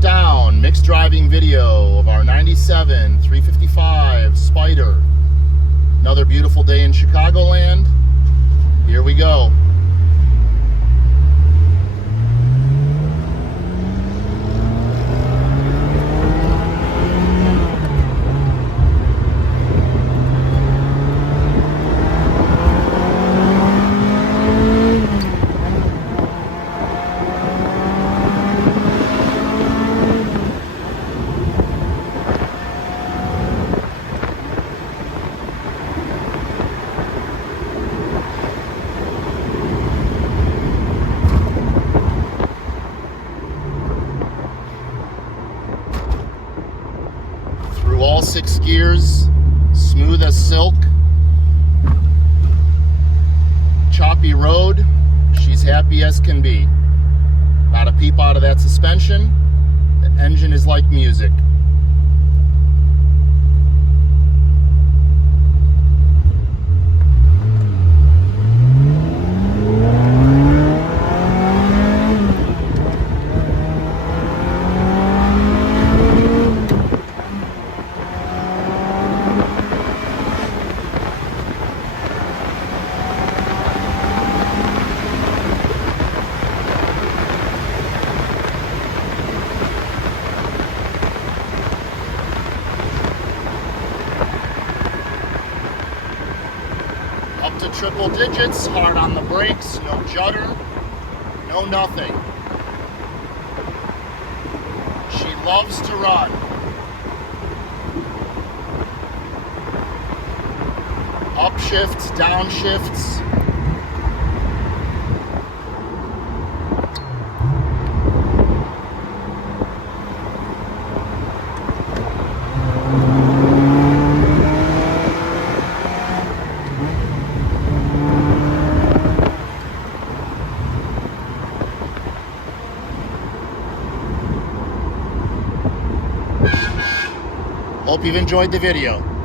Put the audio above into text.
down mixed driving video of our 97 355 Spider. Another beautiful day in Chicagoland. Here we go. Through all 6 gears, smooth as silk. Choppy road, she's happy as can be. Not a peep out of that suspension. The engine is like music. Up to triple digits, hard on the brakes, no judder, no nothing. She loves to run. Upshifts, downshifts. Hope you've enjoyed the video.